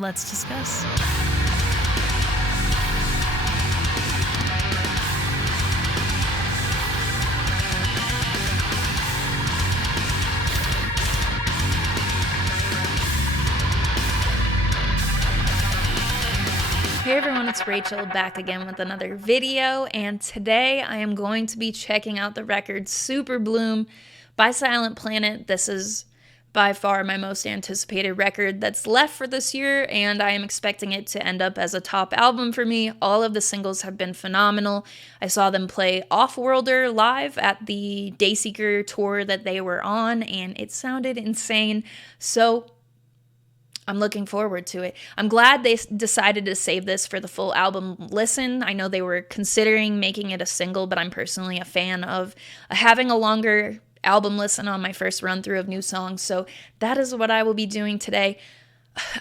Let's discuss. Hey everyone, it's Rachel back again with another video, and today I am going to be checking out the record Superbloom by Silent Planet. This is by far my most anticipated record that's left for this year, and I am expecting it to end up as a top album for me. All of the singles have been phenomenal. I saw them play Offworlder live at the Dayseeker tour that they were on, and it sounded insane. So I'm looking forward to it. I'm glad they decided to save this for the full album listen. I know they were considering making it a single, but I'm personally a fan of having a longer album listen on my first run through of new songs. So that is what I will be doing today.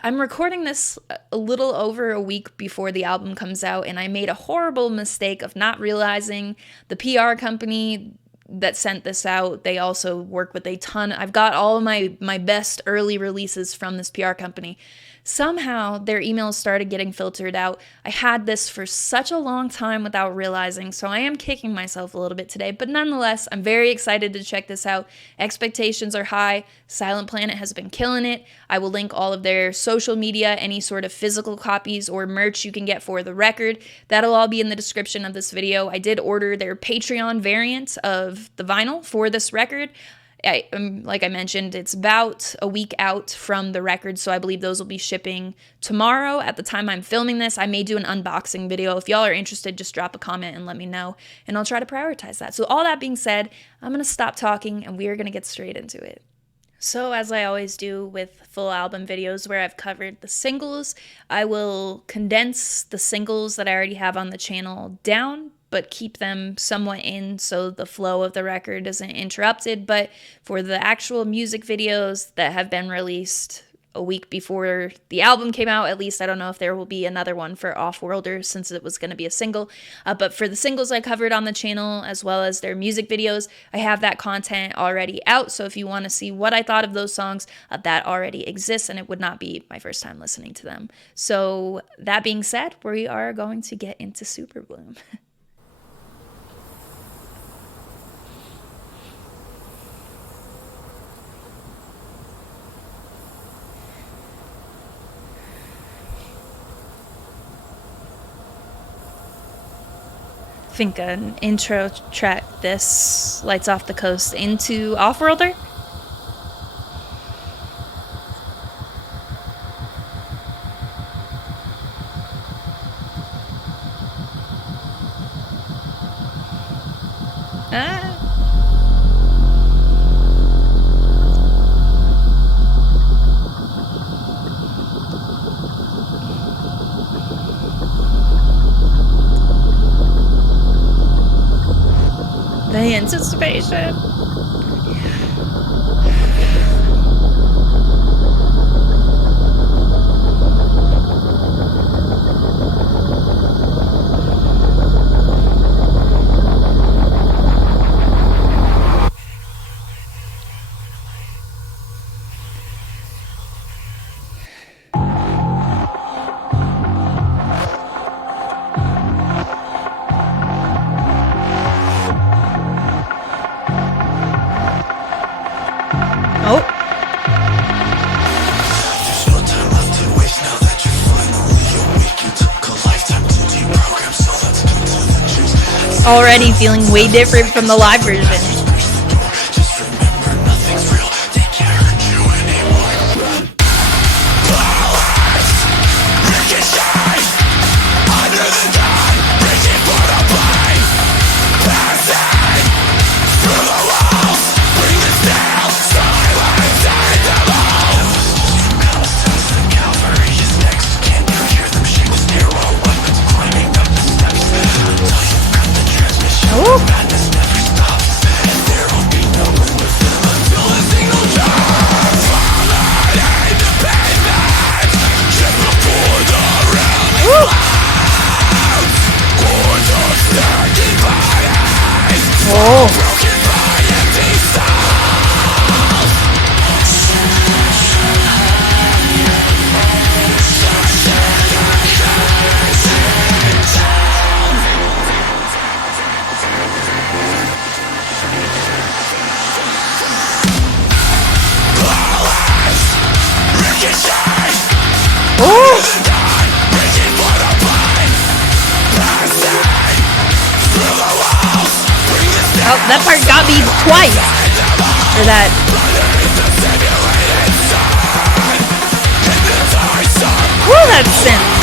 I'm recording this a little over a week before the album comes out, and I made a horrible mistake of not realizing the PR company that sent this out. They also work with a ton. I've got all of my best early releases from this PR company. Somehow their emails started getting filtered out. I had this for such a long time without realizing, so I am kicking myself a little bit today, but nonetheless, I'm very excited to check this out. Expectations are high. Silent Planet has been killing it. I will link all of their social media, any sort of physical copies or merch you can get for the record. That'll all be in the description of this video. I did order their Patreon variant of the vinyl for this record. Like I mentioned, it's about a week out from the record, so I believe those will be shipping tomorrow at the time I'm filming this. I may do an unboxing video. If y'all are interested, just drop a comment and let me know, and I'll try to prioritize that. So all that being said, I'm going to stop talking, and we are going to get straight into it. So as I always do with full album videos where I've covered the singles, I will condense the singles that I already have on the channel down, but keep them somewhat in so the flow of the record isn't interrupted. But for the actual music videos that have been released a week before the album came out, at least I don't know if there will be another one for Offworlder since it was going to be a single. But for the singles I covered on the channel, as well as their music videos, I have that content already out. So if you want to see what I thought of those songs, that already exists, and it would not be my first time listening to them. So that being said, we are going to get into Superbloom. I think an intro track, this Lights Off the Coast into Offworlder. The anticipation. Already feeling way different from the live version. Oh, that part got me twice. Or that. Woo, that synth.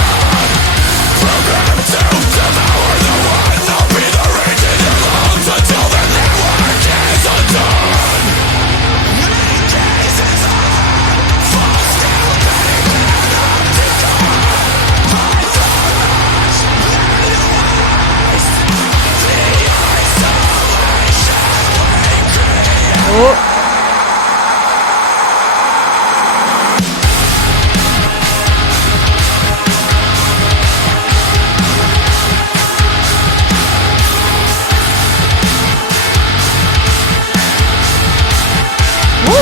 Oh.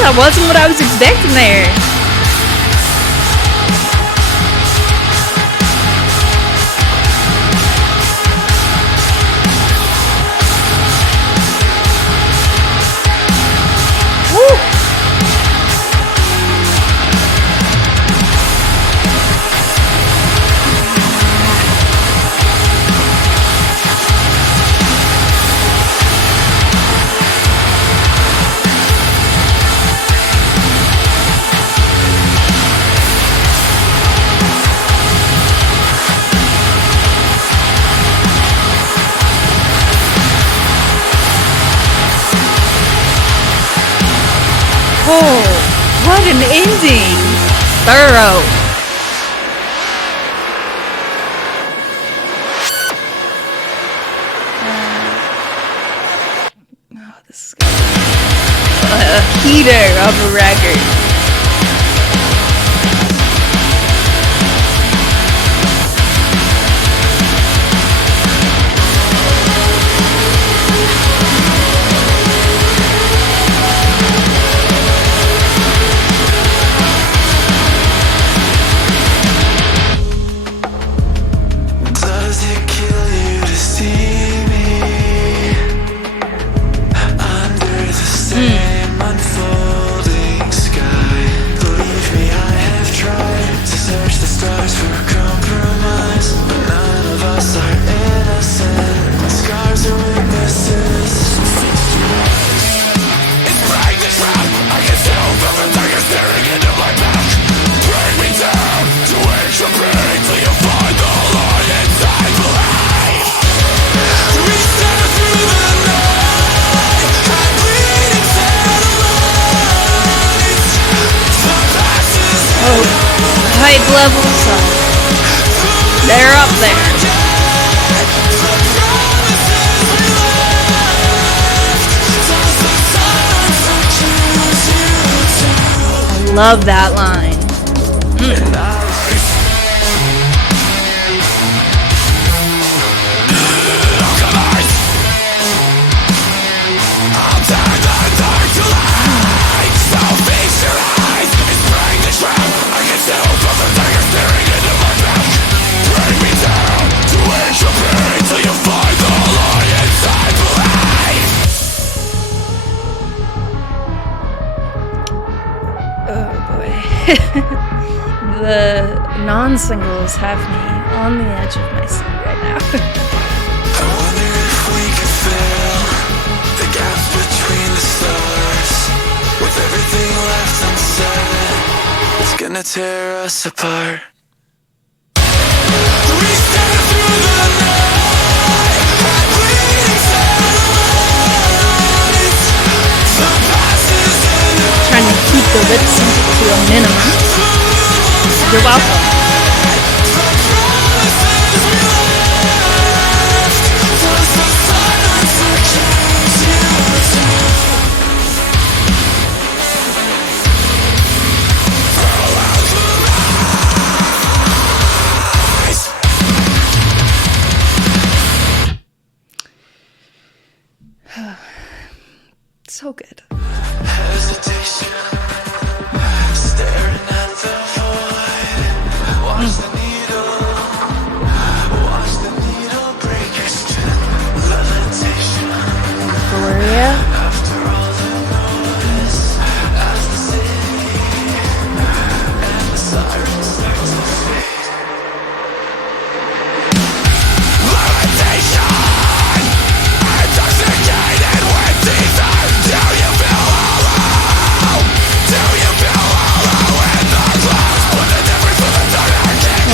That wasn't what I was expecting there. Oh, what an ending! Thorough. Oh, this is a heater of a record. Hype levels, they're up there. I love that line. The non-singles have me on the edge of my seat right now. I wonder if we could fill the gaps between the stars with everything left unsaid. It's gonna tear us apart. We stand through the night, bleeding satellites. The past is in our Trying to keep the lip sync to a minimum. You're welcome. So good. hesitation, staring at the void.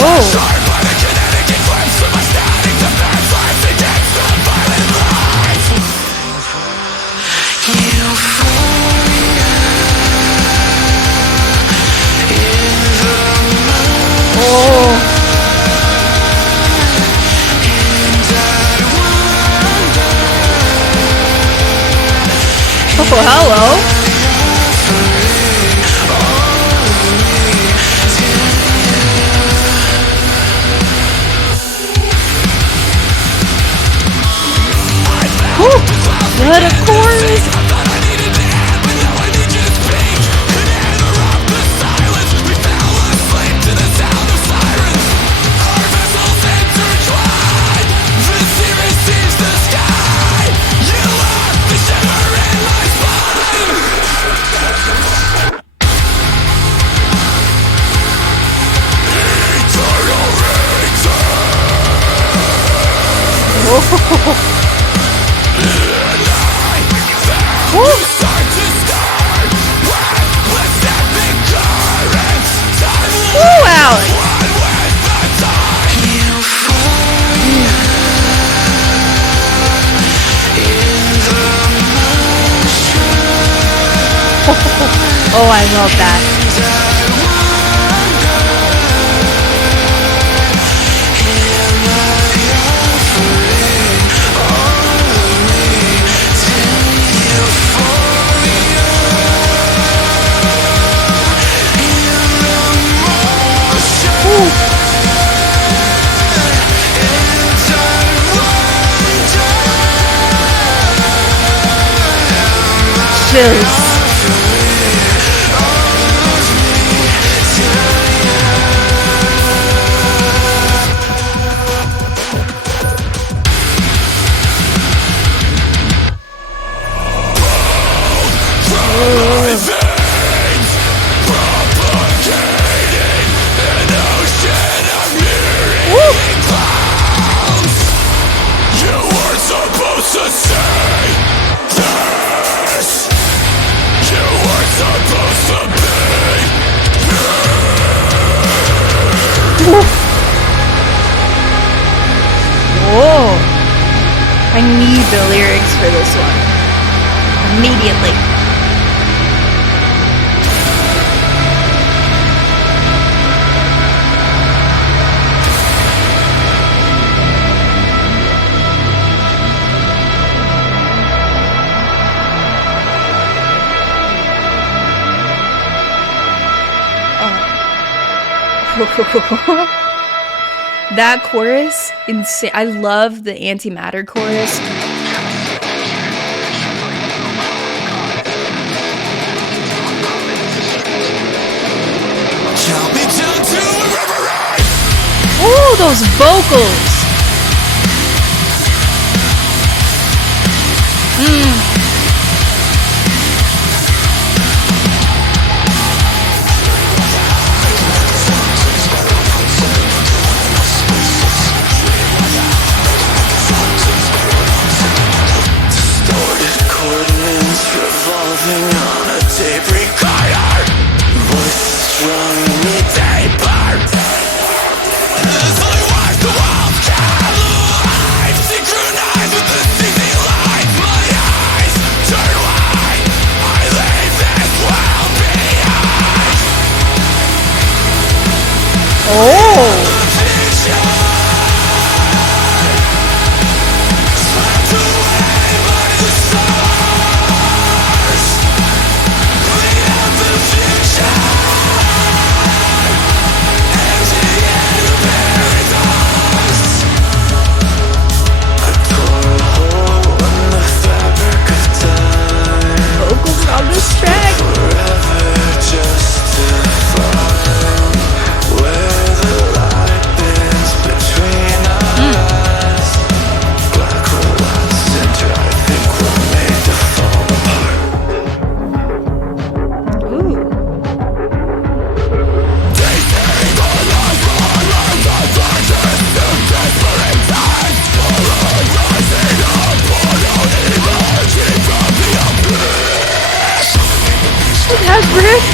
Oh, hello. What a chorus! Oh, I love that. Chills. Whoa! I need the lyrics for this one. Immediately. Oh. That chorus, insane. I love the antimatter chorus. Oh, those vocals.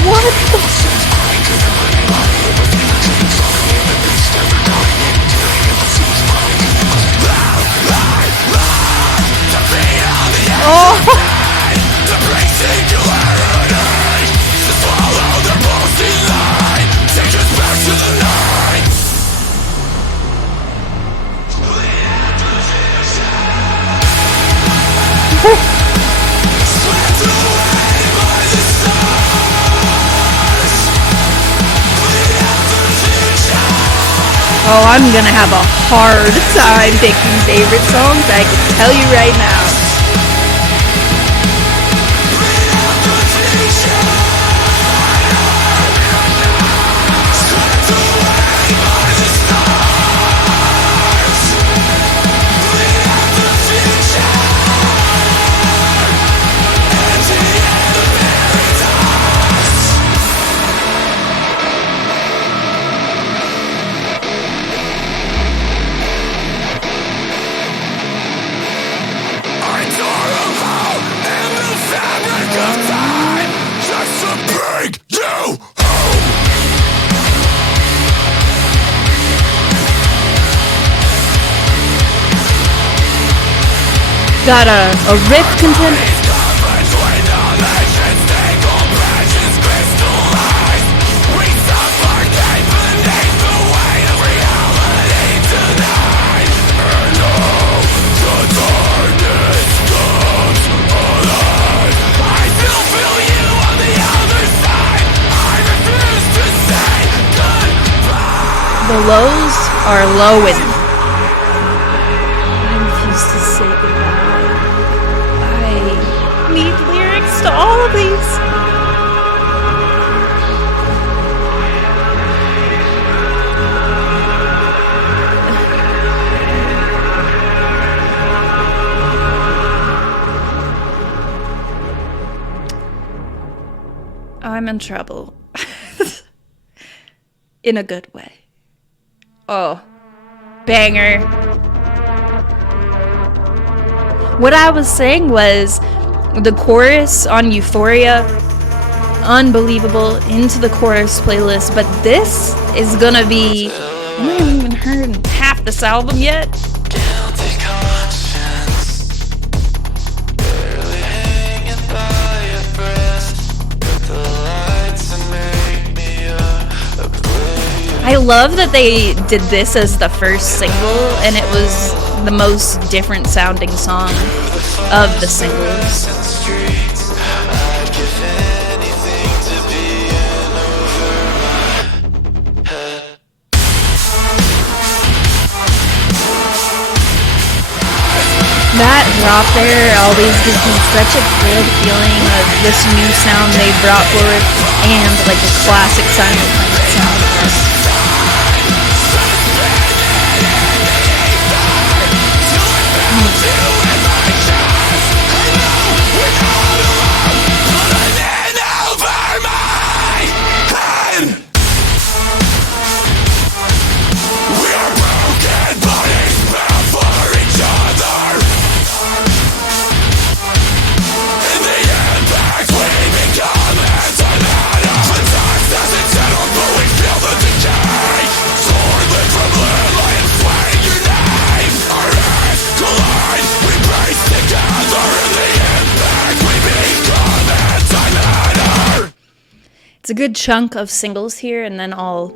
What? Oh, I'm gonna have a hard time picking favorite songs, I can tell you right now. Got a riff content. The lows are lowing. I refuse to say goodbye. I need lyrics to all of these. I'm in trouble. In a good way. Oh, banger. What I was saying was the chorus on Euphoria, unbelievable, into the chorus playlist, but this is gonna be, I haven't even heard half this album yet. I love that they did this as the first single, and it was the most different sounding song of the singles. That drop there always gives me such a good feeling of this new sound they brought forward, and like a classic Silent Planet sound. It's a good chunk of singles here, and then all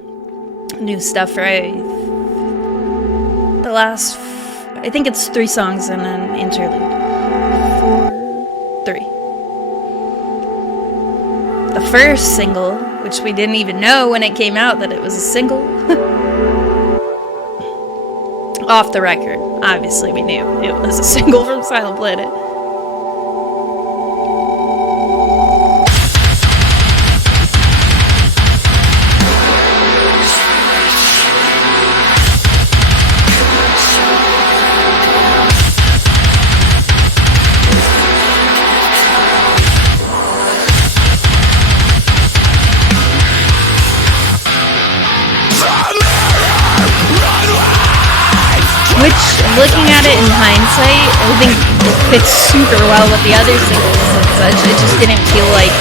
new stuff, right? The last, I think it's 3 songs and an interlude. 3. The first single, which we didn't even know when it came out that it was a single. Off the record, obviously we knew it was a single from Silent Planet. Which, looking at it in hindsight, I think it fits super well with the other singles and such. It just didn't feel like...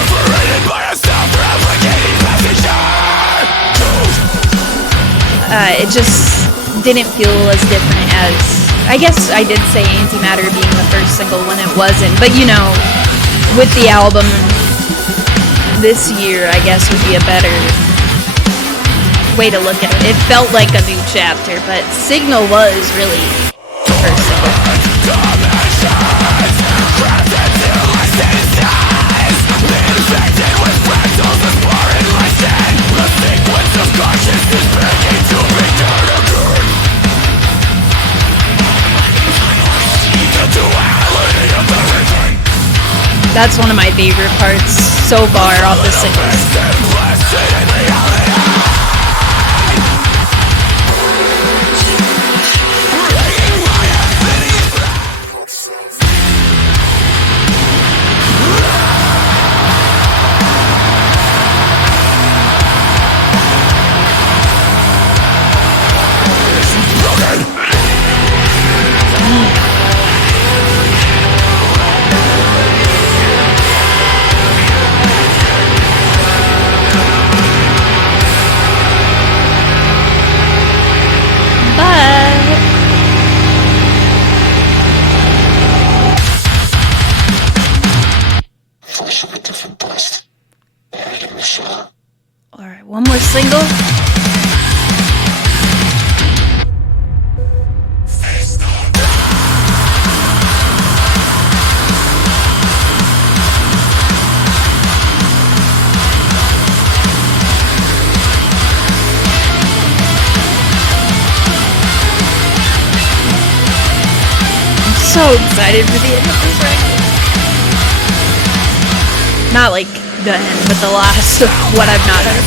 it just didn't feel as different as I guess I did say Antimatter being the first single when it wasn't, but you know, with the album this year, I guess would be a better way to look at it. It felt like a new chapter, but Signal was really the first single. That's one of my favorite parts so far off the single. Alright, one more single. I'm so excited for the end of this record. Not like the end, but the last of what I've not heard.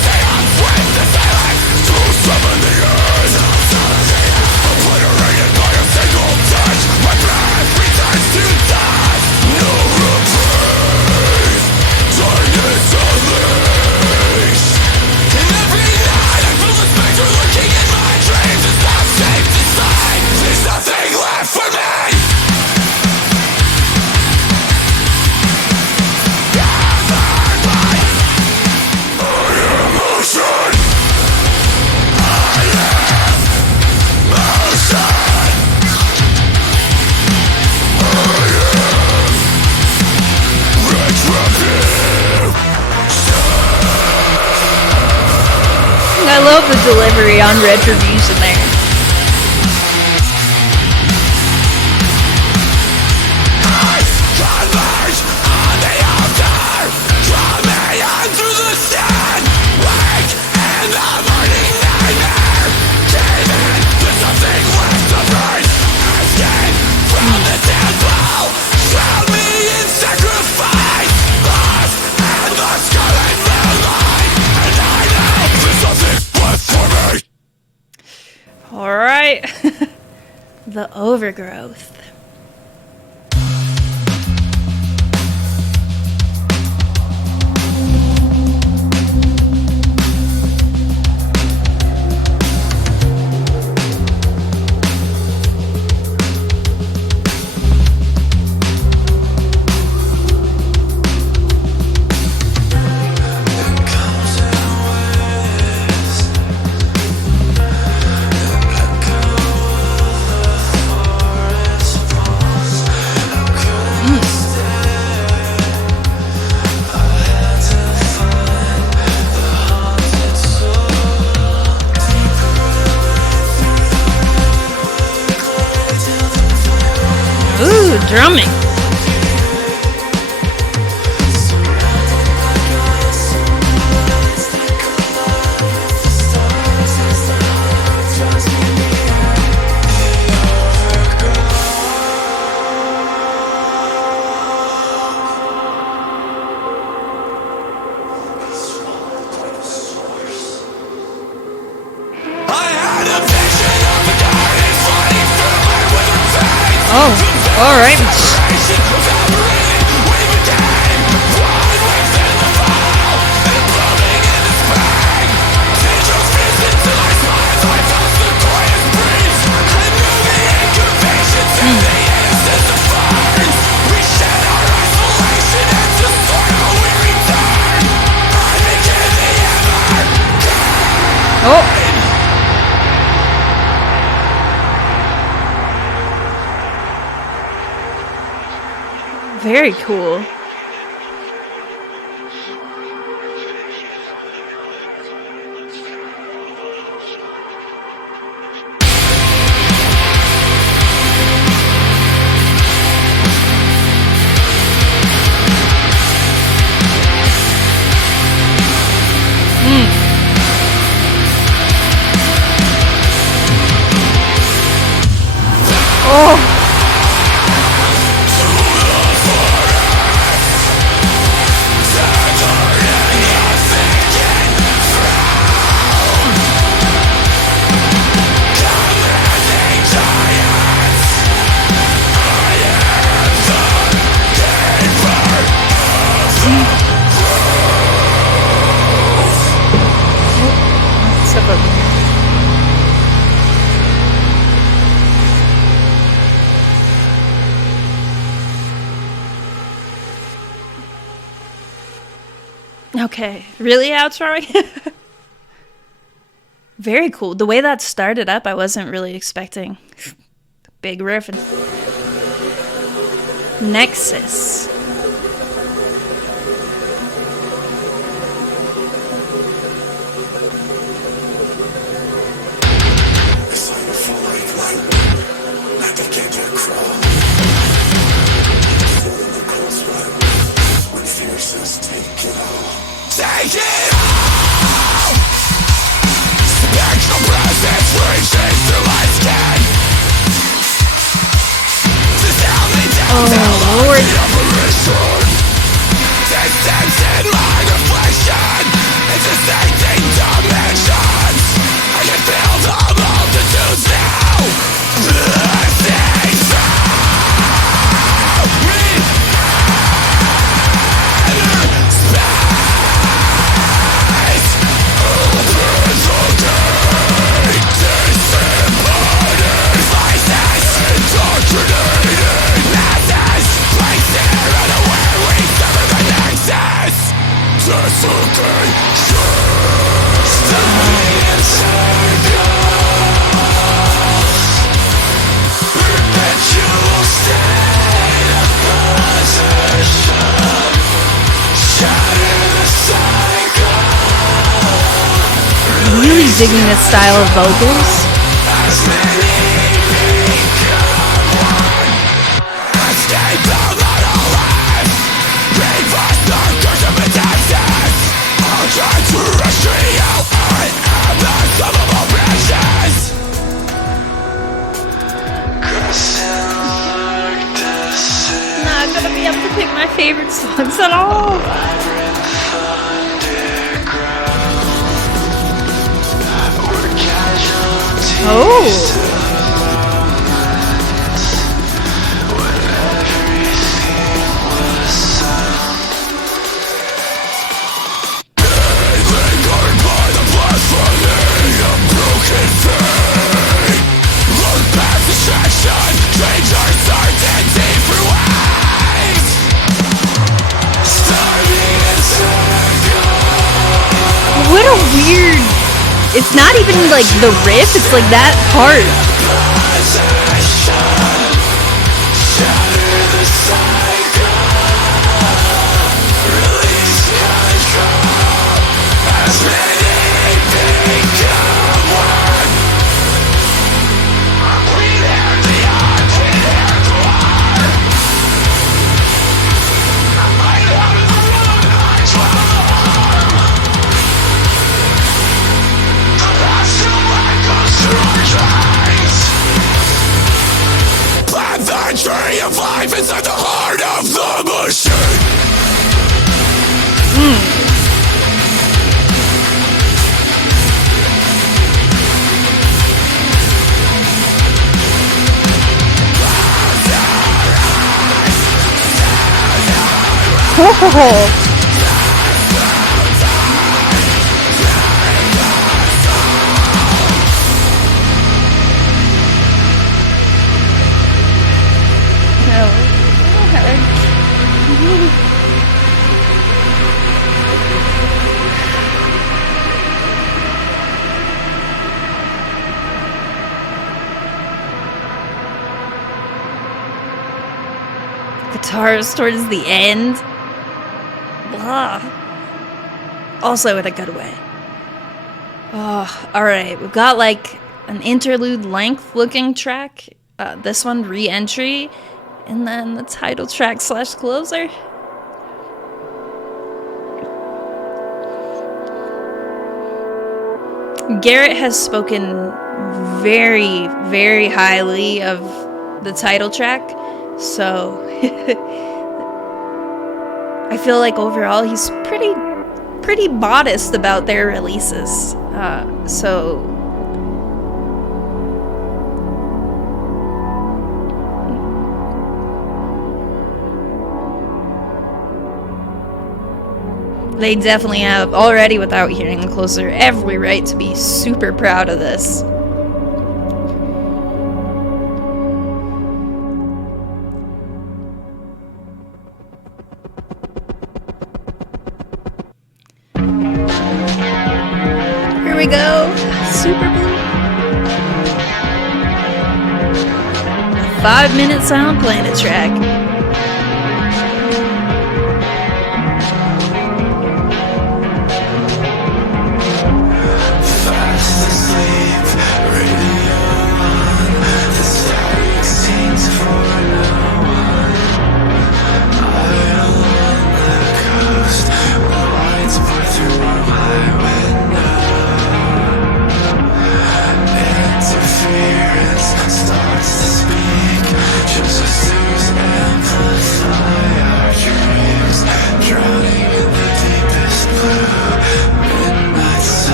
I love the delivery on Retribution there. Alright, the Overgrowth. Ooh, drumming. Oh, all right. Oh. Very cool. Oh! Step up. Okay, really outroing? Very cool. The way that started up, I wasn't really expecting. Big riff. Nexus. Take it all! Spectral presence reaches through my skin. To tell me down to Lord. the operation. Distance in my reflection into thinking dimensions. I can feel the multitudes now. Blessings through me. Really digging this style of vocals. Not gonna be able to pick my favorite songs at all. Oh. What a weird... It's not even like the riff, it's like that part. Tree of life inside the heart of the machine. Oh. guitars towards the end. Blah. Also in a good way. Oh, alright. We've got like an interlude length looking track. This one, Reentry. And then the title track / closer. Garrett has spoken very, very highly of the title track, so I feel like overall he's pretty modest about their releases. So they definitely have, already without hearing the closer, every right to be super proud of this. Here we go, Superbloom. 5-minute Silent Planet track.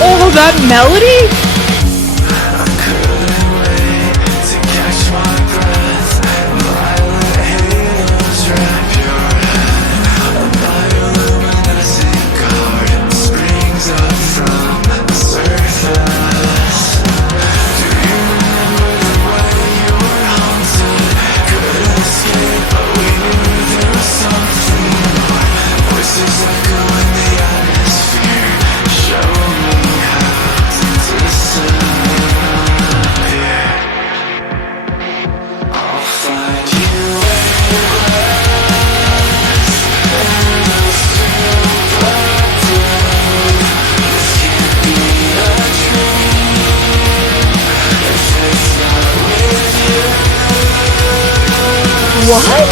Oh, that melody? What?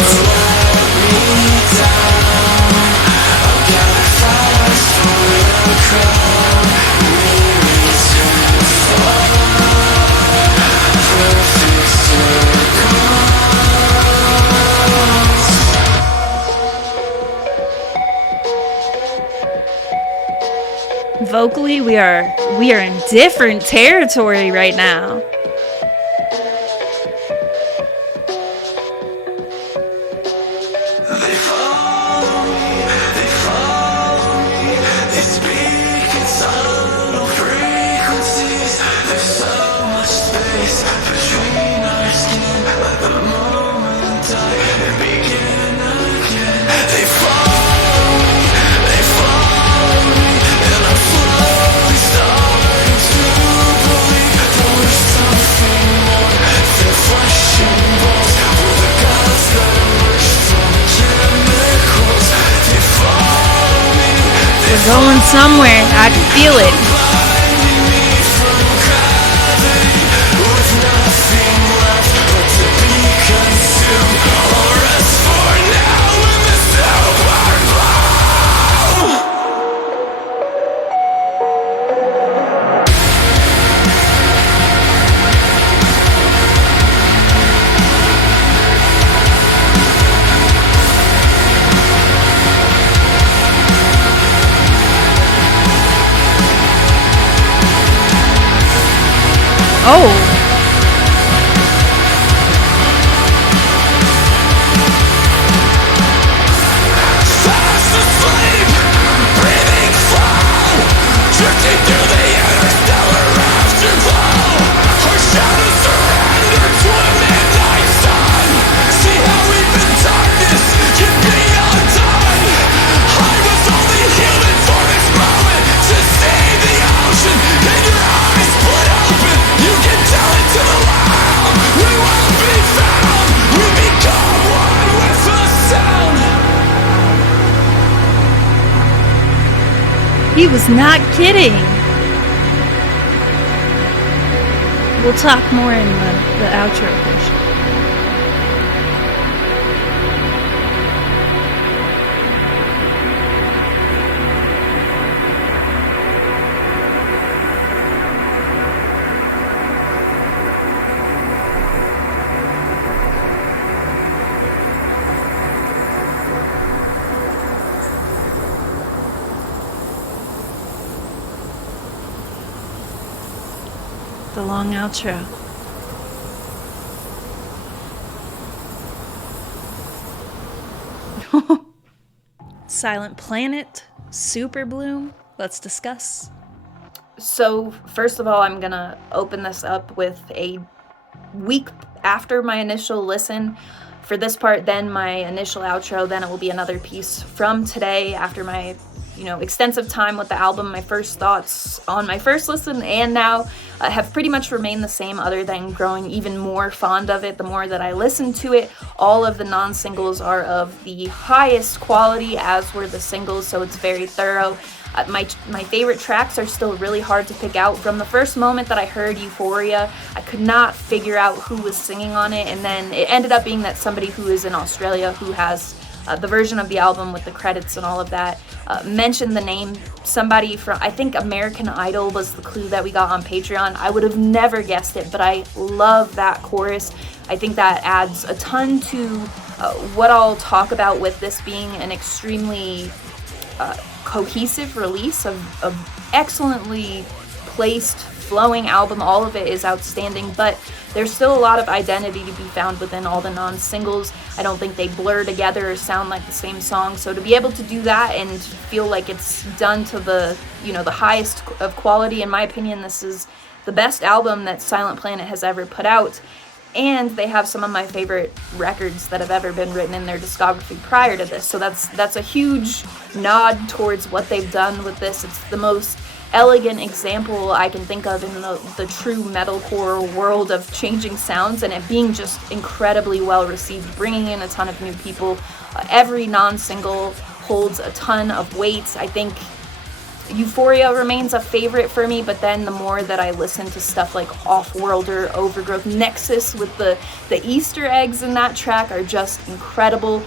Vocally, we are in different territory right now. Going somewhere, I can feel it. Oh. Fast asleep, breathing slow, drifting through the interstellar afterglow. He was not kidding. We'll talk more in the outro portion. The long outro. Silent Planet, Superbloom. Let's discuss. So, first of all, I'm gonna open this up with a week after my initial listen. For this part, then my initial outro, then it will be another piece from today after my, extensive time with the album. My first thoughts on my first listen and now have pretty much remained the same, other than growing even more fond of it the more that I listen to it. All of the non-singles are of the highest quality, as were the singles, so it's very thorough. My favorite tracks are still really hard to pick out. From the first moment that I heard Euphoria, I could not figure out who was singing on it, and then it ended up being that somebody who is in Australia, who has the version of the album with the credits and all of that, mentioned the name. Somebody from, I think American Idol was the clue that we got on Patreon. I would have never guessed it, but I love that chorus. I think that adds a ton to what I'll talk about with this being an extremely cohesive release of excellently placed, flowing album. All of it is outstanding, but there's still a lot of identity to be found within all the non-singles. I don't think they blur together or sound like the same song, so to be able to do that and feel like it's done to the highest of quality, in my opinion, this is the best album that Silent Planet has ever put out. And they have some of my favorite records that have ever been written in their discography prior to this. So that's a huge nod towards what they've done with this. It's the most elegant example I can think of in the true metalcore world of changing sounds, and it being just incredibly well received, bringing in a ton of new people. Every non-single holds a ton of weight. I think Euphoria remains a favorite for me, but then the more that I listen to stuff like Offworlder, Overgrowth, Nexus, with the Easter eggs in that track are just incredible.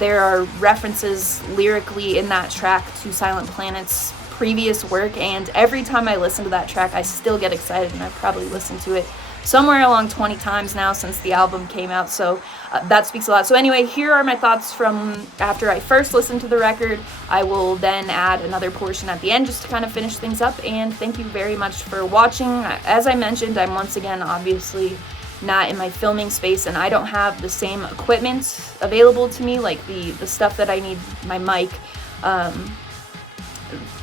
There are references lyrically in that track to Silent Planet's previous work, and every time I listen to that track I still get excited, and I've probably listened to it somewhere along 20 times now since the album came out, so that speaks a lot. So anyway, here are my thoughts from after I first listened to the record. I will then add another portion at the end just to kind of finish things up, and thank you very much for watching. As I mentioned, I'm once again obviously not in my filming space, and I don't have the same equipment available to me, like the stuff that I need, my mic,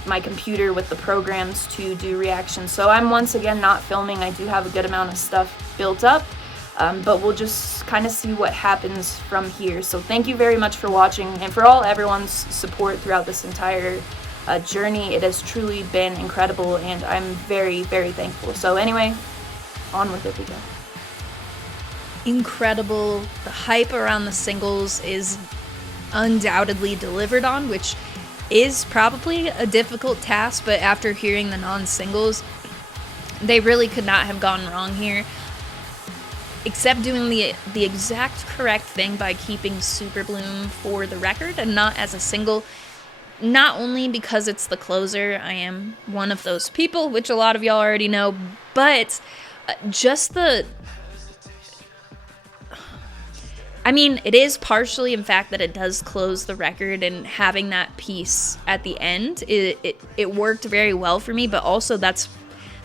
my computer with the programs to do reactions. So I'm once again not filming. I do have a good amount of stuff built up, but we'll just kind of see what happens from here. So thank you very much for watching, and for everyone's support throughout this entire journey. It has truly been incredible, and I'm very, very thankful. So anyway, on with it we go. Incredible. The hype around the singles is undoubtedly delivered on, which is probably a difficult task, but after hearing the non-singles, they really could not have gone wrong here, except doing the exact correct thing by keeping Superbloom for the record and not as a single. Not only because it's the closer, I am one of those people, which a lot of y'all already know, but just it is partially in fact that it does close the record, and having that piece at the end, it worked very well for me, but also that's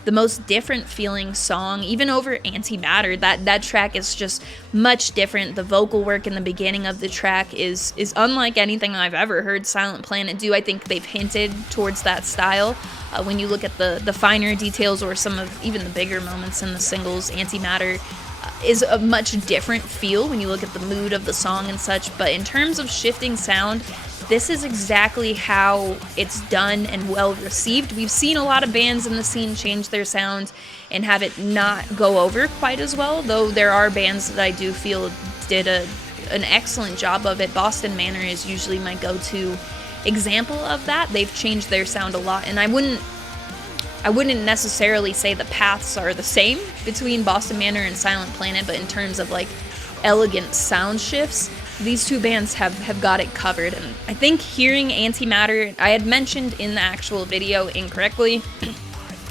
the most different feeling song, even over Antimatter. That track is just much different. The vocal work in the beginning of the track is unlike anything I've ever heard Silent Planet do. I think they've hinted towards that style. When you look at the finer details or some of even the bigger moments in the singles, Antimatter is a much different feel when you look at the mood of the song and such, but in terms of shifting sound, this is exactly how it's done and well received. We've seen a lot of bands in the scene change their sound and have it not go over quite as well, though there are bands that I do feel did an excellent job of it. Boston Manor is usually my go-to example of that. They've changed their sound a lot, and I wouldn't necessarily say the paths are the same between Boston Manor and Silent Planet, but in terms of like elegant sound shifts, these two bands have got it covered. And I think hearing Antimatter, I had mentioned in the actual video incorrectly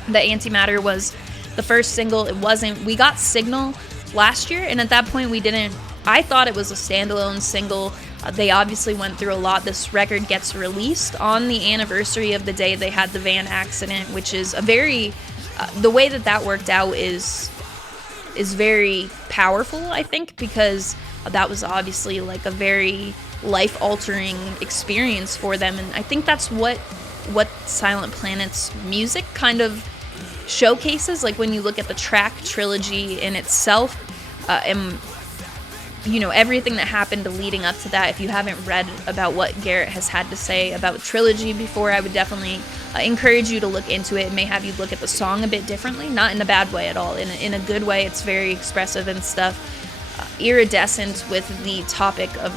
that Antimatter was the first single. It wasn't. We got Signal last year, and at that point I thought it was a standalone single. They obviously went through a lot. This record gets released on the anniversary of the day they had the van accident, which is a very, the way that worked out is very powerful, I think, because that was obviously like a very life-altering experience for them. And I think that's what Silent Planet's music kind of showcases. Like when you look at the track trilogy in itself, and you know, everything that happened leading up to that. If you haven't read about what Garrett has had to say about Trilogy before, I would definitely encourage you to look into it. It may have you look at the song a bit differently, not in a bad way at all. In a good way, it's very expressive and stuff. Iridescent with the topic of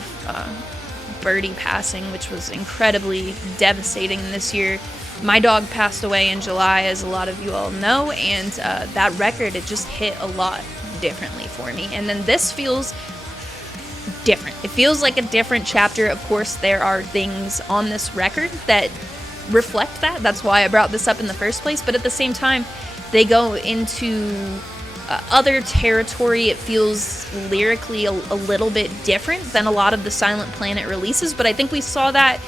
Birdie passing, which was incredibly devastating this year. My dog passed away in July, as a lot of you all know, and that record, it just hit a lot differently for me. And then this feels different. It feels like a different chapter. Of course, there are things on this record that reflect that. That's why I brought this up in the first place. But at the same time, they go into other territory. It feels lyrically a little bit different than a lot of the Silent Planet releases. But I think we saw that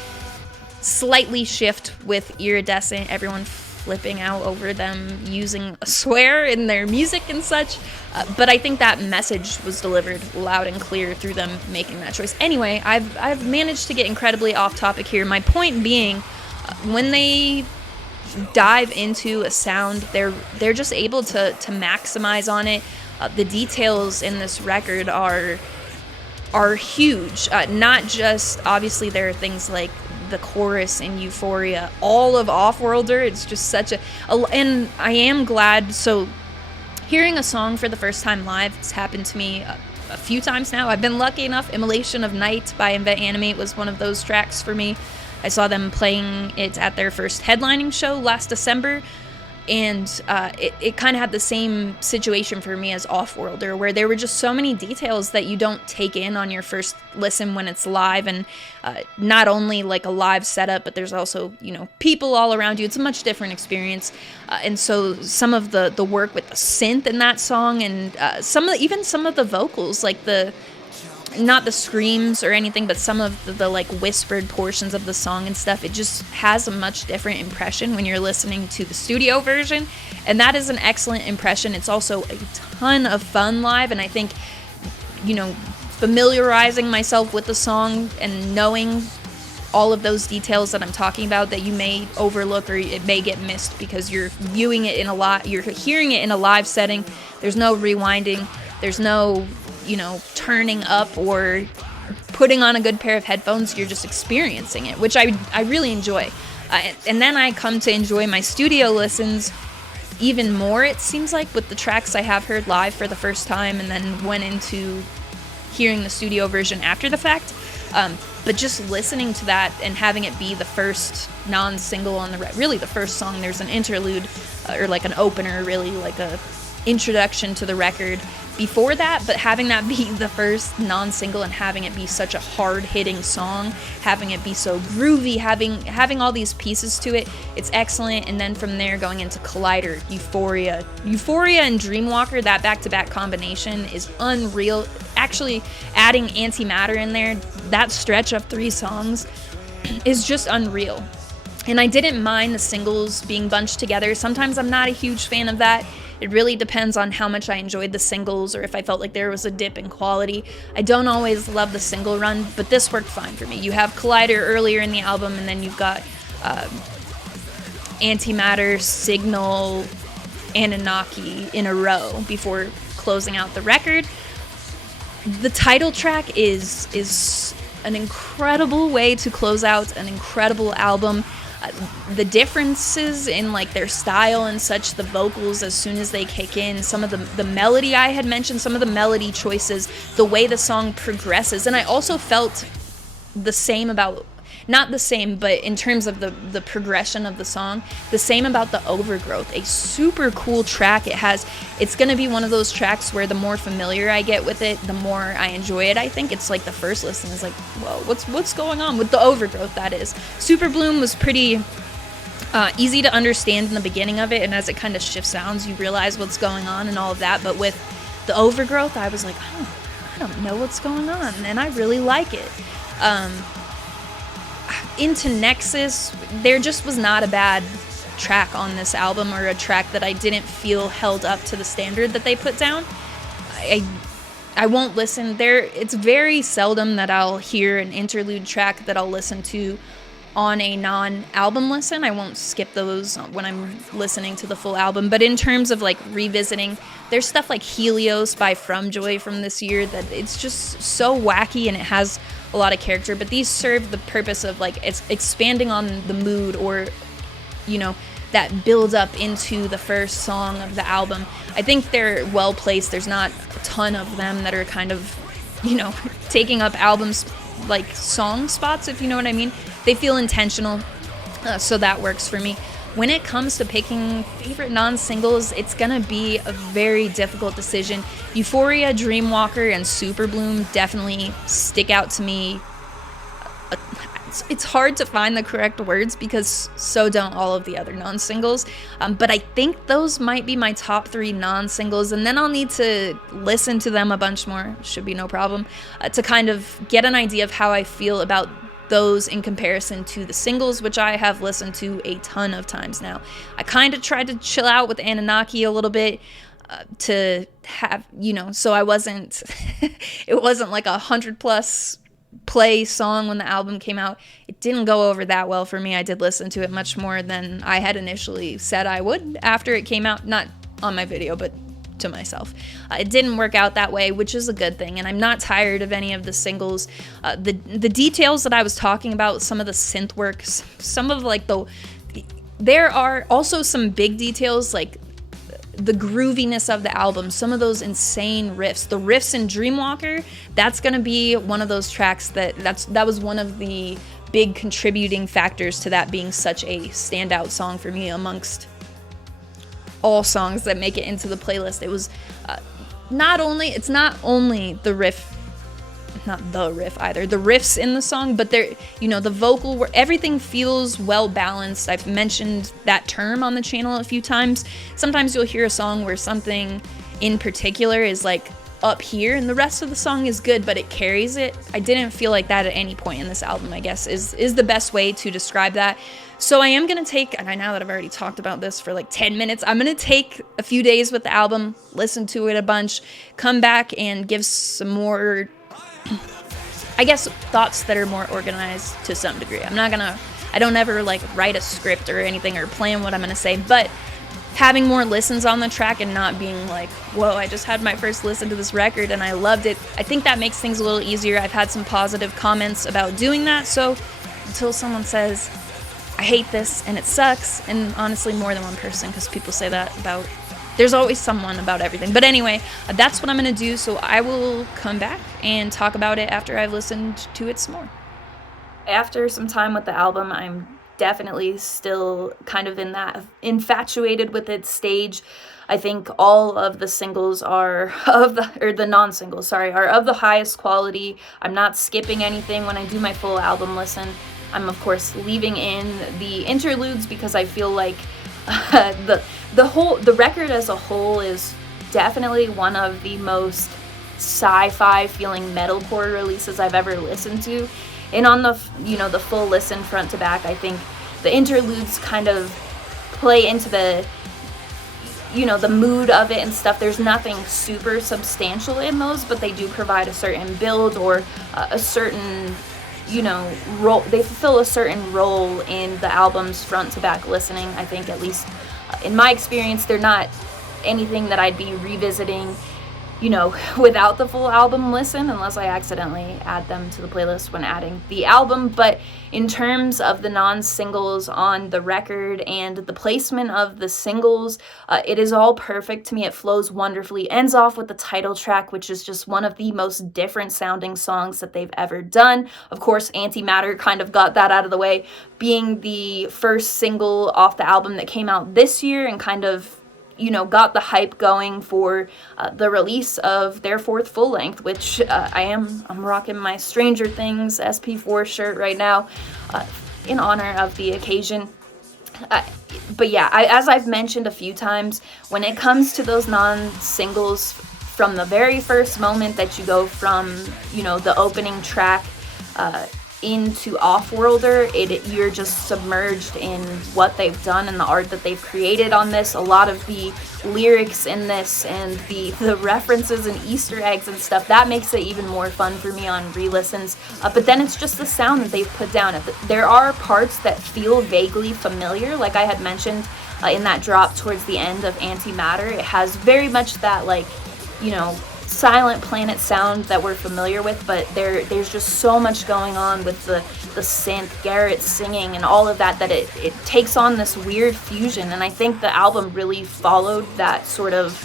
slightly shift with Iridescent. Everyone flipping out over them using a swear in their music and such. But I think that message was delivered loud and clear through them making that choice. Anyway, I've managed to get incredibly off topic here. My point being, when they dive into a sound, they're just able to maximize on it. The details in this record are huge. Not just, obviously, there are things like the chorus in Euphoria, all of Offworlder. It's just such and I am glad. So hearing a song for the first time live has happened to me a few times now. I've been lucky enough. Immolation of Night by Invent Animate was one of those tracks for me. I saw them playing it at their first headlining show last December, and it kind of had the same situation for me as Offworlder, where there were just so many details that you don't take in on your first listen when it's live, and not only like a live setup, but there's also, you know, people all around you. It's a much different experience, and so some of the work with the synth in that song, and some of the vocals, like not the screams or anything, but some of the like whispered portions of the song and stuff, it just has a much different impression when you're listening to the studio version, and that is an excellent impression. It's also a ton of fun live, and I think, you know, familiarizing myself with the song and knowing all of those details that I'm talking about that you may overlook or it may get missed because you're viewing it you're hearing it in a live setting. There's no rewinding, there's no, you know, turning up or putting on a good pair of headphones. You're just experiencing it, which I really enjoy. And then I come to enjoy my studio listens even more, it seems like, with the tracks I have heard live for the first time and then went into hearing the studio version after the fact. But just listening to that and having it be the first non-single on really the first song. There's an interlude or like an opener, really like a introduction to the record before that, but having that be the first non-single and having it be such a hard-hitting song, having it be so groovy, having all these pieces to it, it's excellent. And then from there going into Collider, Euphoria and Dreamwalker, that back-to-back combination is unreal. Actually, adding Antimatter in there, that stretch of 3 songs is just unreal. And I didn't mind the singles being bunched together. Sometimes I'm not a huge fan of that. It really depends on how much I enjoyed the singles or if I felt like there was a dip in quality. I don't always love the single run, but this worked fine for me. You have Collider earlier in the album, and then you've got Antimatter, Signal, Anunnaki in a row before closing out the record. The title track is an incredible way to close out an incredible album. The differences in like their style and such, the vocals as soon as they kick in, some of the melody I had mentioned, some of the melody choices, the way the song progresses. And I also felt the same about, not the same, but in terms of the progression of the song, the same about the Overgrowth. A super cool track. It's going to be one of those tracks where the more familiar I get with it, the more I enjoy it. I think it's like the first listen is like, whoa, what's going on with the Overgrowth, that is. Superbloom was pretty easy to understand in the beginning of it, and as it kind of shifts sounds, you realize what's going on and all of that. But with the Overgrowth, I was like, oh, I don't know what's going on, and I really like it. Into Nexus, there just was not a bad track on this album, or a track that I didn't feel held up to the standard that they put down. I won't listen there. It's very seldom that I'll hear an interlude track that I'll listen to on a non-album listen. I won't skip those when I'm listening to the full album. But in terms of like revisiting, there's stuff like Helios by From Joy from this year that it's just so wacky and it has a lot of character. But these serve the purpose of like it's expanding on the mood, or you know, that build up into the first song of the album. I think they're well placed. There's not a ton of them that are kind of, you know, taking up albums like song spots, if you know what I mean. They feel intentional, so that works for me. When it comes to picking favorite non-singles, it's gonna be a very difficult decision. Euphoria, Dreamwalker, and Superbloom definitely stick out to me. It's hard to find the correct words because so don't all of the other non-singles, but I think those might be my top 3 non-singles, and then I'll need to listen to them a bunch more, should be no problem, to kind of get an idea of how I feel about those in comparison to the singles, which I have listened to a ton of times now. I kind of tried to chill out with Anunnaki a little bit to have, you know, so I wasn't, it wasn't like 100+ play song when the album came out. It didn't go over that well for me. I did listen to it much more than I had initially said I would after it came out, not on my video, but to myself. It didn't work out that way, which is a good thing, and I'm not tired of any of the singles. The details that I was talking about, some of the synth work, some of like there are also some big details like the grooviness of the album, some of those insane riffs. The riffs in Dreamwalker, that's gonna be one of those tracks that was one of the big contributing factors to that being such a standout song for me amongst all songs that make it into the playlist. It was it's not only the riff, not the riff either, the riffs in the song, but there, you know, the vocal, where everything feels well balanced. I've mentioned that term on the channel a few times. Sometimes you'll hear a song where something in particular is like up here and the rest of the song is good, but it carries it. I didn't feel like that at any point in this album, I guess is the best way to describe that. So I am going to take, and I know that I've already talked about this for like 10 minutes, I'm going to take a few days with the album, listen to it a bunch, come back and give some more, I guess, thoughts that are more organized to some degree. I don't ever like write a script or anything or plan what I'm going to say, but having more listens on the track and not being like, whoa, I just had my first listen to this record and I loved it. I think that makes things a little easier. I've had some positive comments about doing that, so until someone says, I hate this and it sucks, and honestly more than one person, because people say that about, there's always someone about everything. But anyway, that's what I'm going to do, so I will come back and talk about it after I've listened to it some more. After some time with the album, I'm definitely still kind of in that infatuated with its stage. I think all of the singles the non-singles, are of the highest quality. I'm not skipping anything when I do my full album listen. I'm of course leaving in the interludes because I feel like the record as a whole is definitely one of the most sci-fi feeling metalcore releases I've ever listened to. And on the full listen front to back, I think the interludes kind of play into the mood of it and stuff. There's nothing super substantial in those, but they do provide a certain build or a certain, role. They fulfill a certain role in the album's front to back listening. I think, at least in my experience, they're not anything that I'd be revisiting without the full album listen, unless I accidentally add them to the playlist when adding the album. But in terms of the non-singles on the record and the placement of the singles, it is all perfect to me. It flows wonderfully. Ends off with the title track, which is just one of the most different sounding songs that they've ever done. Of course, Antimatter kind of got that out of the way, being the first single off the album that came out this year and kind of got the hype going for the release of their fourth full length, which I'm rocking my Stranger Things SP4 shirt right now in honor of the occasion. But yeah, as I've mentioned a few times, when it comes to those non-singles, from the very first moment that you go from, the opening track into Offworlder, you're just submerged in what they've done and the art that they've created on this. A lot of the lyrics in this and the references and Easter eggs and stuff, that makes it even more fun for me on re-listens. But then it's just the sound that they've put down. There are parts that feel vaguely familiar, like I had mentioned in that drop towards the end of Antimatter. It has very much that, Silent Planet sound that we're familiar with, but there's just so much going on with the synth, Garrett singing, and all of that it takes on this weird fusion. And I think the album really followed that sort of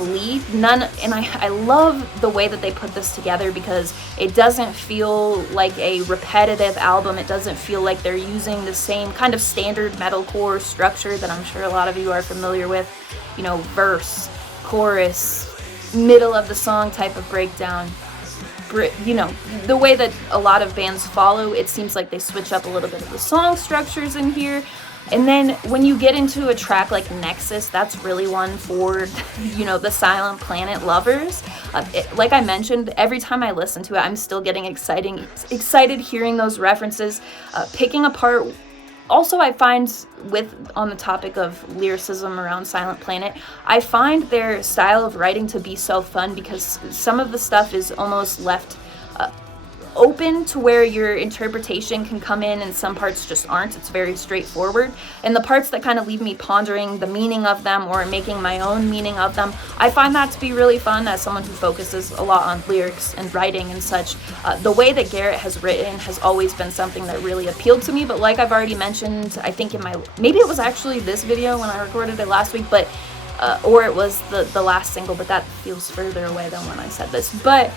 lead. And I love the way that they put this together, because it doesn't feel like a repetitive album. It doesn't feel like they're using the same kind of standard metalcore structure that I'm sure a lot of you are familiar with. Verse, chorus, middle of the song type of breakdown. The way that a lot of bands follow, it seems like they switch up a little bit of the song structures in here. And then when you get into a track like Nexus, that's really one for, the Silent Planet lovers. Like I mentioned, every time I listen to it, I'm still getting excited hearing those references, picking apart. Also, I find on the topic of lyricism around Silent Planet, I find their style of writing to be so fun, because some of the stuff is almost left open to where your interpretation can come in, and some parts just aren't. It's very straightforward. And the parts that kind of leave me pondering the meaning of them or making my own meaning of them, I find that to be really fun as someone who focuses a lot on lyrics and writing and such. The way that Garrett has written has always been something that really appealed to me, but like I've already mentioned, I think maybe it was actually this video when I recorded it last week, but or it was the last single, but that feels further away than when I said this. But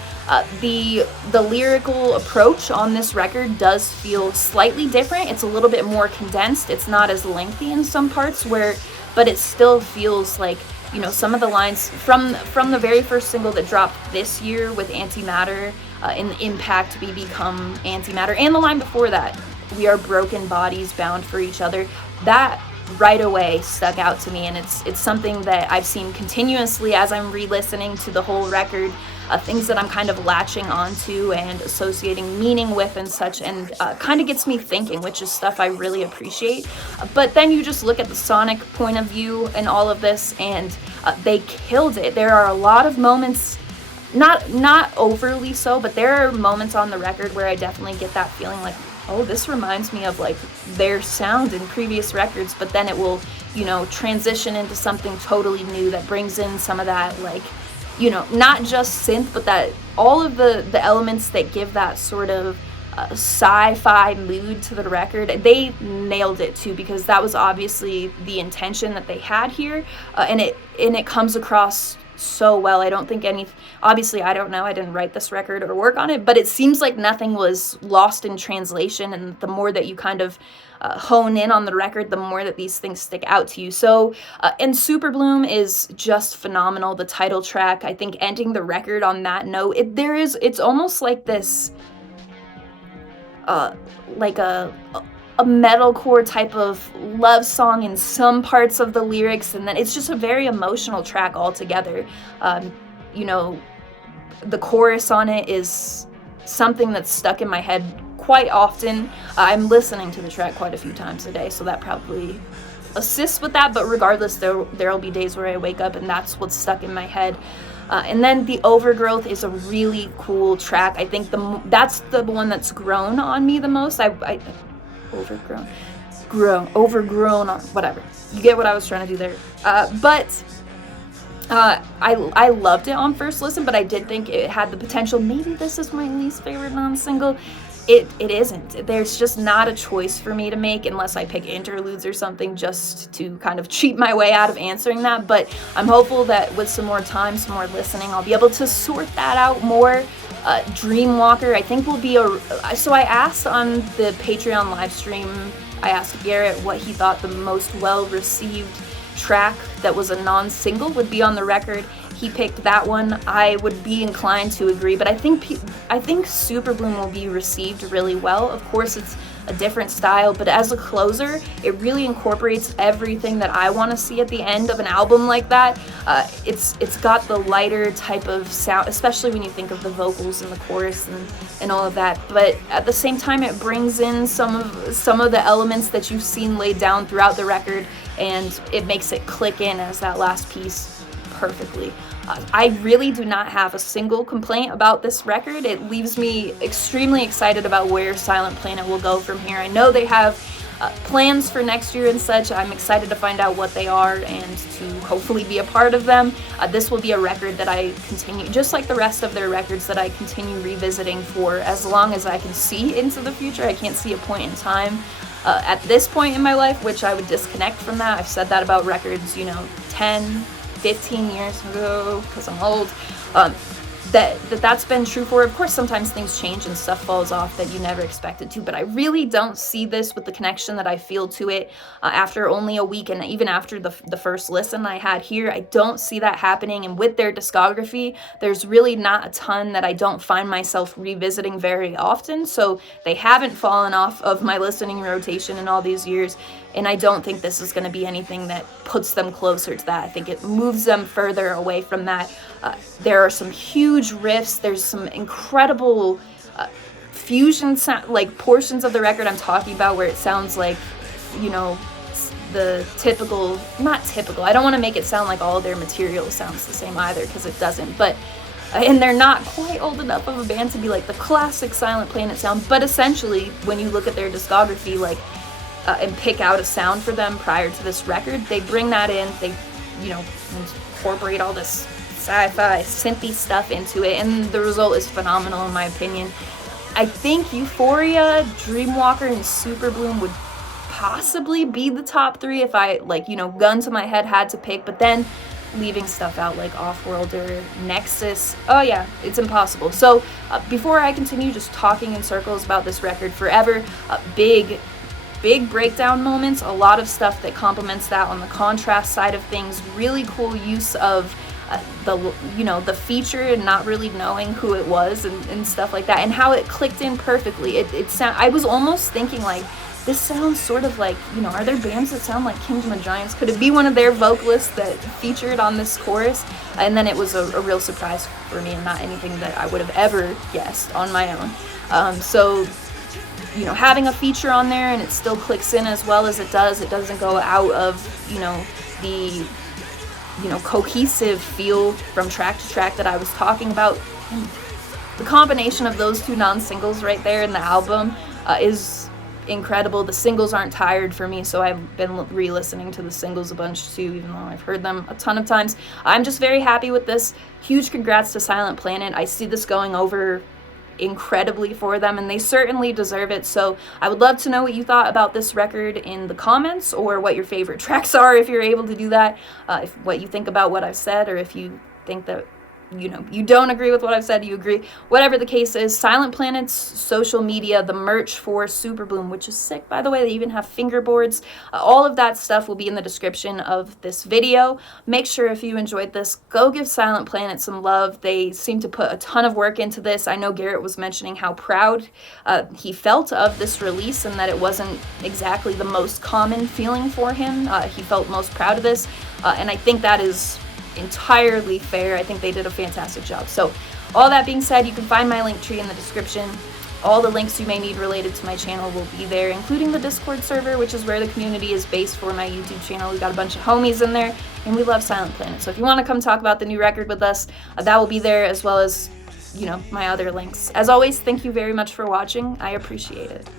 the lyrical approach on this record does feel slightly different. It's a little bit more condensed. It's not as lengthy in some parts, but it still feels like, some of the lines from the very first single that dropped this year with Antimatter, in the Impact, we become Antimatter, and the line before that, we are broken bodies bound for each other. That right away stuck out to me, and it's something that I've seen continuously as I'm re-listening to the whole record, things that I'm kind of latching onto and associating meaning with and such, and kind of gets me thinking, which is stuff I really appreciate. But then you just look at the sonic point of view and all of this, and they killed it. There are a lot of moments, not overly so, but there are moments on the record where I definitely get that feeling like, oh, this reminds me of like their sound in previous records, but then it will, transition into something totally new that brings in some of that, like, not just synth, but that all of the elements that give that sort of sci-fi mood to the record. They nailed it too, because that was obviously the intention that they had here, and it comes across so well. I don't think obviously, I don't know, I didn't write this record or work on it, but it seems like nothing was lost in translation, and the more that you kind of hone in on the record, the more that these things stick out to you. So, and Superbloom is just phenomenal. The title track, I think, ending the record on that note, it's almost like this, like a metalcore type of love song in some parts of the lyrics, and then it's just a very emotional track altogether. The chorus on it is something that's stuck in my head quite often. I'm listening to the track quite a few times a day, so that probably assists with that, but regardless, there'll be days where I wake up and that's what's stuck in my head. And then the Overgrowth is a really cool track. I think that's the one that's grown on me the most. Overgrown, whatever. You get what I was trying to do there. But I loved it on first listen, but I did think it had the potential. Maybe this is my least favorite non-single. It isn't. There's just not a choice for me to make unless I pick interludes or something just to kind of cheat my way out of answering that. But I'm hopeful that with some more time, some more listening, I'll be able to sort that out more. Dreamwalker, I think, will be so I asked on the Patreon live stream, I asked Garrett what he thought the most well-received track that was a non-single would be on the record. He picked that one. I would be inclined to agree, but I think Superbloom will be received really well. Of course, it's a different style, but as a closer, it really incorporates everything that I want to see at the end of an album like that. It's got the lighter type of sound, especially when you think of the vocals and the chorus and all of that. But at the same time, it brings in some of the elements that you've seen laid down throughout the record, and it makes it click in as that last piece perfectly. I really do not have a single complaint about this record. It leaves me extremely excited about where Silent Planet will go from here. I know they have plans for next year and such. I'm excited to find out what they are and to hopefully be a part of them. This will be a record that I continue, just like the rest of their records, that I continue revisiting for as long as I can see into the future. I can't see a point in time at this point in my life which I would disconnect from that. I've said that about records, 10, 15 years ago, because I'm old, that's been true for. Of course, sometimes things change and stuff falls off that you never expected to, but I really don't see this with the connection that I feel to it after only a week, and even after the first listen I had here, I don't see that happening. And with their discography, there's really not a ton that I don't find myself revisiting very often, so they haven't fallen off of my listening rotation in all these years, and I don't think this is going to be anything that puts them closer to that. I think it moves them further away from that. There are some huge riffs. There's some incredible fusion sound, like portions of the record I'm talking about where it sounds like, the typical, not typical, I don't want to make it sound like all of their material sounds the same either, because it doesn't, but and they're not quite old enough of a band to be like the classic Silent Planet sound, but essentially when you look at their discography, and pick out a sound for them prior to this record, they bring that in, they incorporate all this sci-fi synthy stuff into it, and the result is phenomenal in my opinion. I think Euphoria, Dreamwalker, and Superbloom would possibly be the top three if I gun to my head had to pick, but then leaving stuff out like Offworlder, Nexus, oh yeah, it's impossible. So before I continue just talking in circles about this record forever, big breakdown moments, a lot of stuff that complements that on the contrast side of things, really cool use of the feature and not really knowing who it was and stuff like that, and how it clicked in perfectly. I was almost thinking this sounds sort of like, are there bands that sound like Kingdom of Giants? Could it be one of their vocalists that featured on this chorus? And then it was a real surprise for me and not anything that I would have ever guessed on my own. So having a feature on there and it still clicks in as well as it doesn't go out of, the, cohesive feel from track to track that I was talking about. The combination of those two non-singles right there in the album is incredible. The singles aren't tired for me, so I've been re-listening to the singles a bunch too, even though I've heard them a ton of times. I'm just very happy with this. Huge congrats to Silent Planet. I see this going over incredibly for them, and they certainly deserve it. So I would love to know what you thought about this record in the comments, or what your favorite tracks are if you're able to do that, what you think about what I've said, or if you think that you don't agree with what I've said, you agree, whatever the case is. Silent Planet's social media, the merch for Superbloom, which is sick, by the way, they even have fingerboards, all of that stuff will be in the description of this video. Make sure if you enjoyed this, go give Silent Planet some love. They seem to put a ton of work into this. I know Garrett was mentioning how proud he felt of this release, and that it wasn't exactly the most common feeling for him. He felt most proud of this, and I think that is entirely fair. I think they did a fantastic job. So all that being said, you can find my link tree in the description. All the links you may need related to my channel will be there, including the Discord server, which is where the community is based for my YouTube channel. We've got a bunch of homies in there, and we love Silent Planet. So if you want to come talk about the new record with us, that will be there, as well as my other links. As always, thank you very much for watching. I appreciate it.